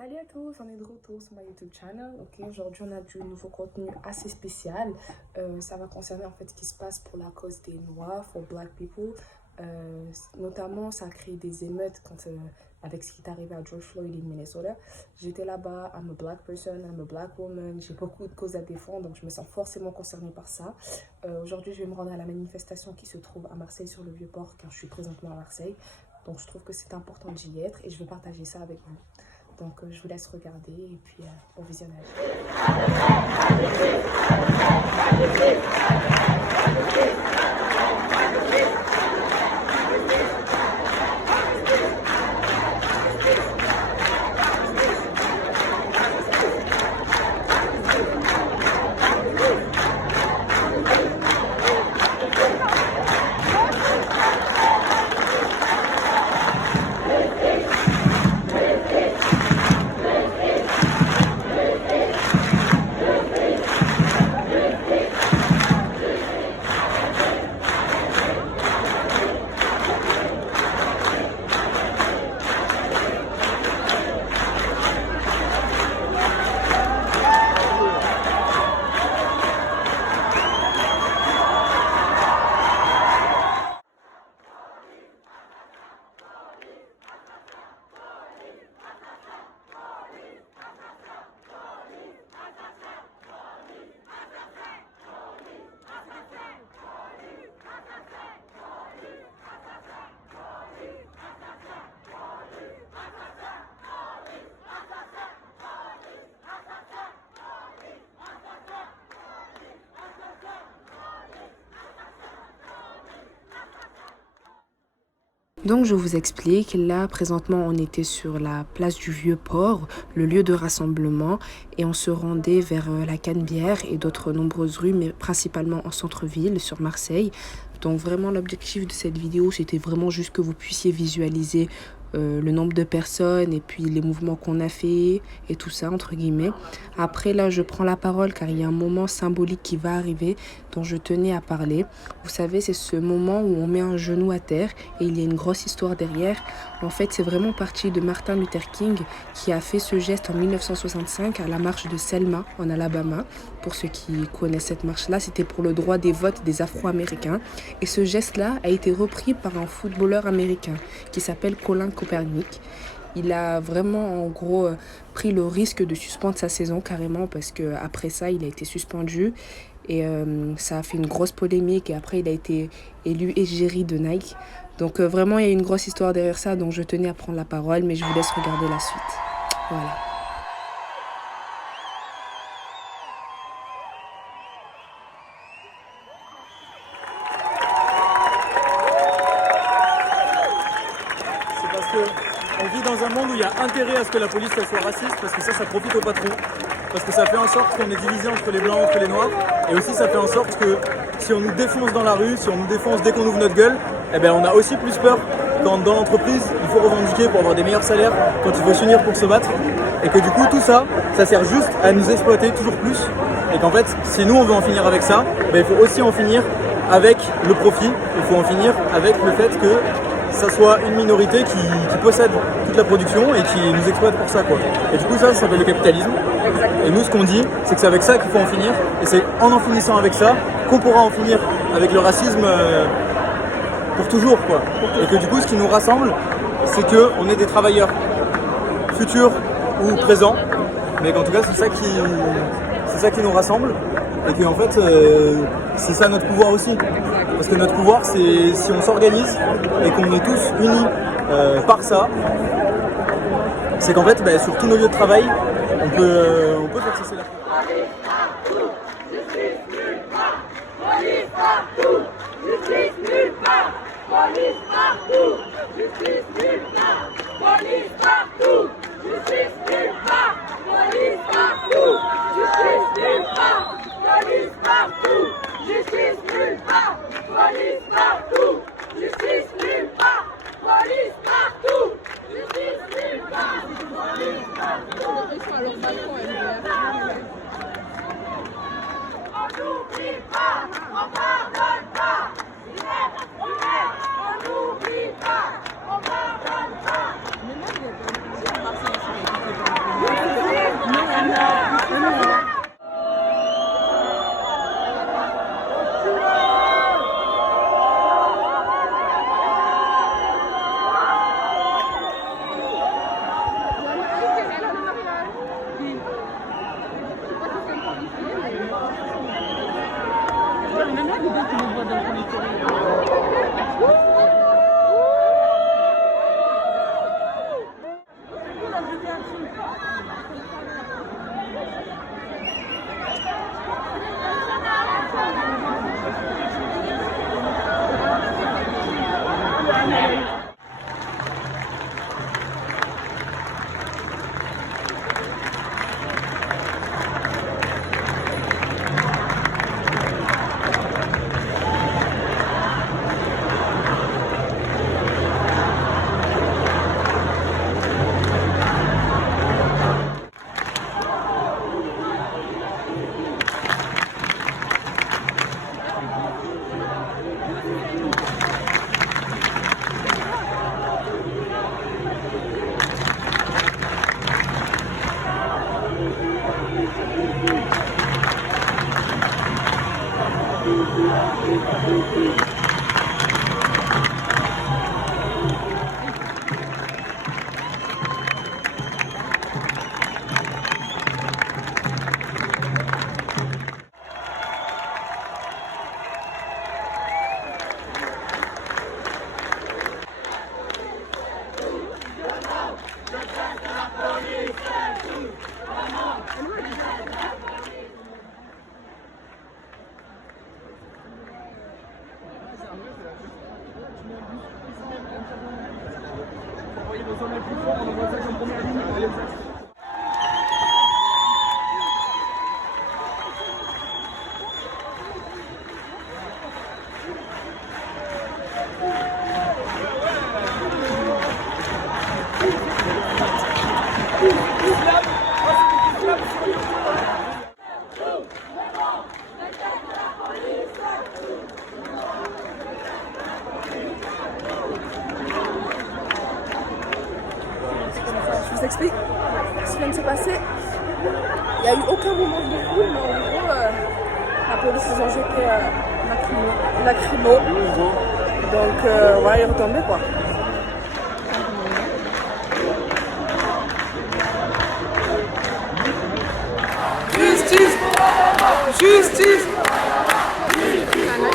Salut à tous, on est de retour sur ma YouTube channel. Ok, aujourd'hui on a du nouveau contenu assez spécial. Ça va concerner en fait ce qui se passe pour la cause des Noirs, for Black people. Notamment, ça a créé des émeutes avec ce qui est arrivé à George Floyd in Minnesota. J'étais là-bas, I'm a black person, I'm a black woman. J'ai beaucoup de causes à défendre, donc je me sens forcément concernée par ça. Aujourd'hui, je vais me rendre à la manifestation qui se trouve à Marseille sur le Vieux-Port, car je suis présentement à Marseille. Donc je trouve que c'est important d'y être et je veux partager ça avec vous. Donc je vous laisse regarder et puis bon visionnage. Donc je vous explique, là présentement on était sur la place du Vieux-Port, le lieu de rassemblement, et on se rendait vers la Canebière et d'autres nombreuses rues, mais principalement en centre-ville sur Marseille. Donc vraiment l'objectif de cette vidéo c'était vraiment juste que vous puissiez visualiser le nombre de personnes et puis les mouvements qu'on a fait et tout ça entre guillemets. Après là je prends la parole car il y a un moment symbolique qui va arriver dont je tenais à parler. Vous savez, c'est ce moment où on met un genou à terre et il y a une grosse histoire derrière. En fait c'est vraiment parti de Martin Luther King qui a fait ce geste en 1965 à la marche de Selma en Alabama. Pour ceux qui connaissent cette marche là, c'était pour le droit des votes des Afro-Américains et ce geste là a été repris par un footballeur américain qui s'appelle Colin Kaepernick. Il a vraiment en gros pris le risque de suspendre sa saison carrément parce que après ça il a été suspendu et ça a fait une grosse polémique et après il a été élu égérie de Nike. Donc vraiment il y a une grosse histoire derrière ça, donc je tenais à prendre la parole, mais je vous laisse regarder la suite. Voilà. On vit dans un monde où il y a intérêt à ce que la police soit raciste parce que ça profite aux patrons. Parce que ça fait en sorte qu'on est divisé entre les blancs, entre les noirs. Et aussi ça fait en sorte que si on nous défonce dans la rue, si on nous défonce dès qu'on ouvre notre gueule, eh ben on a aussi plus peur quand dans l'entreprise il faut revendiquer pour avoir des meilleurs salaires, quand il faut s'unir pour se battre. Et que du coup tout ça, ça sert juste à nous exploiter toujours plus. Et qu'en fait, si nous on veut en finir avec ça, ben, il faut aussi en finir avec le profit. Il faut en finir avec le fait que ça soit une minorité qui possède toute la production et qui nous exploite pour ça, quoi. Et du coup ça s'appelle le capitalisme. Et nous ce qu'on dit, c'est que c'est avec ça qu'il faut en finir. Et c'est en finissant avec ça qu'on pourra en finir avec le racisme pour toujours, quoi. Et que du coup ce qui nous rassemble, c'est qu'on est des travailleurs futurs ou présents. Mais qu'en tout cas c'est ça qui nous rassemble. Et que en fait c'est ça notre pouvoir aussi. Parce que notre pouvoir, c'est si on s'organise et qu'on est tous unis par ça, c'est qu'en fait, sur tous nos lieux de travail, on peut faire cesser la police partout, justice nulle part, police partout, justice nulle part, police partout, justice nulle part, police partout, justice nulle part, police partout, justice nulle part, police partout, justice nulle part. Police partout, justice nulle part, police partout, justice nulle part, police partout, on n'oublie pas, on pardonne pas, on n'oublie pas, on pardonne pas. Je vous explique ce qui vient de se passer. Il n'y a eu aucun moment de foule, mais en gros, la police ils ont jeté lacrymo. Donc, ouais, il est retombé quoi. Justice! Justice!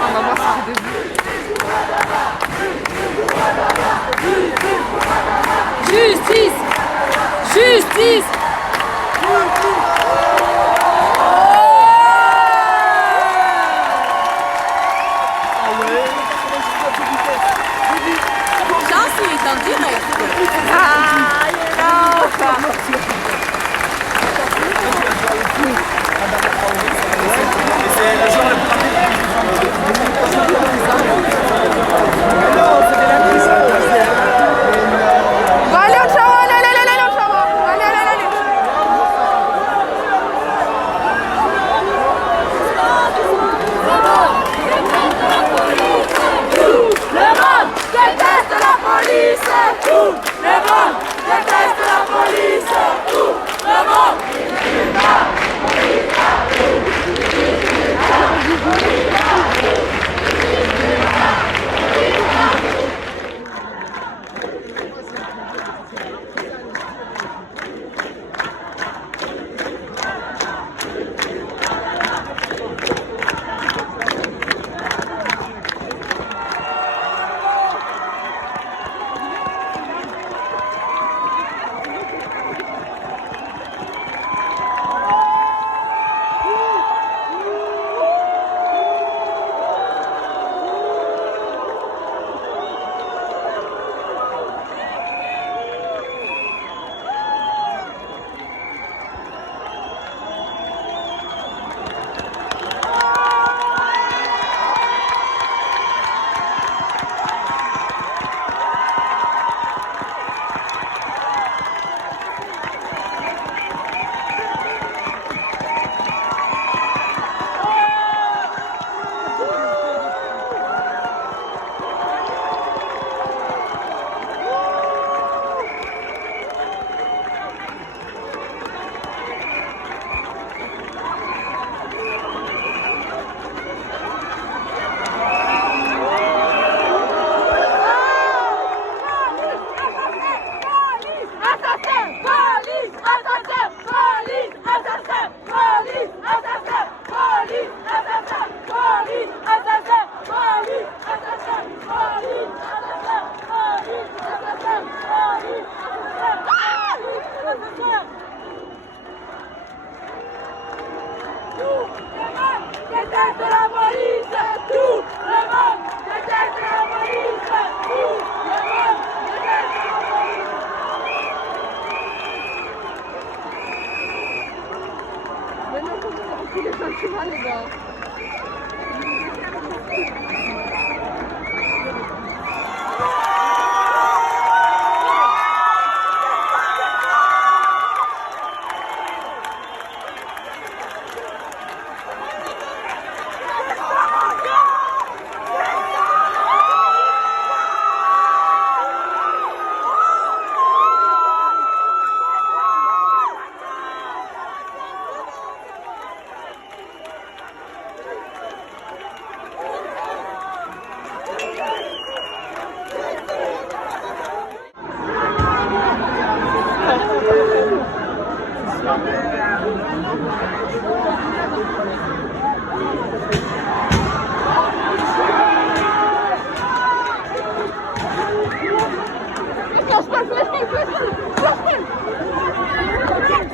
On va voir si c'est debout. Justice! Justice! Chance, il est en direct. Ah, il est là. C'est le genre le plus Valeu, tchau, allez, allez, allez, allez, tchau. Allez, allez, allez. Le monde déteste la police. Le monde déteste la police. Le monde.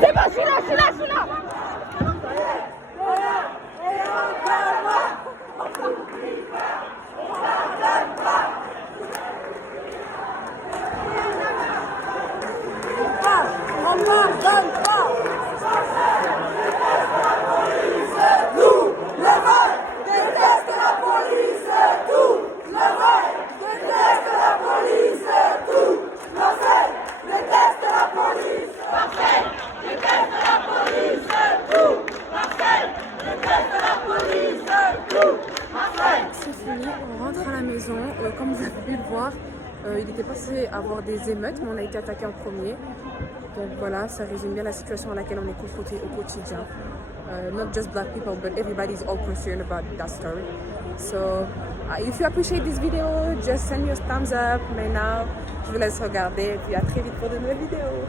C'est bon, je suis là. C'est fini, on rentre à la maison. Comme vous avez pu le voir, il était passé avoir des émeutes, mais on a été attaqué en premier. Donc voilà, ça résume bien la situation à laquelle on est confronté au quotidien. Not just black people, but everybody is all concerned about that story. So, if you appreciate this video, just send me a thumbs up. Mais now, je vous laisse regarder et puis à très vite pour de nouvelles vidéos.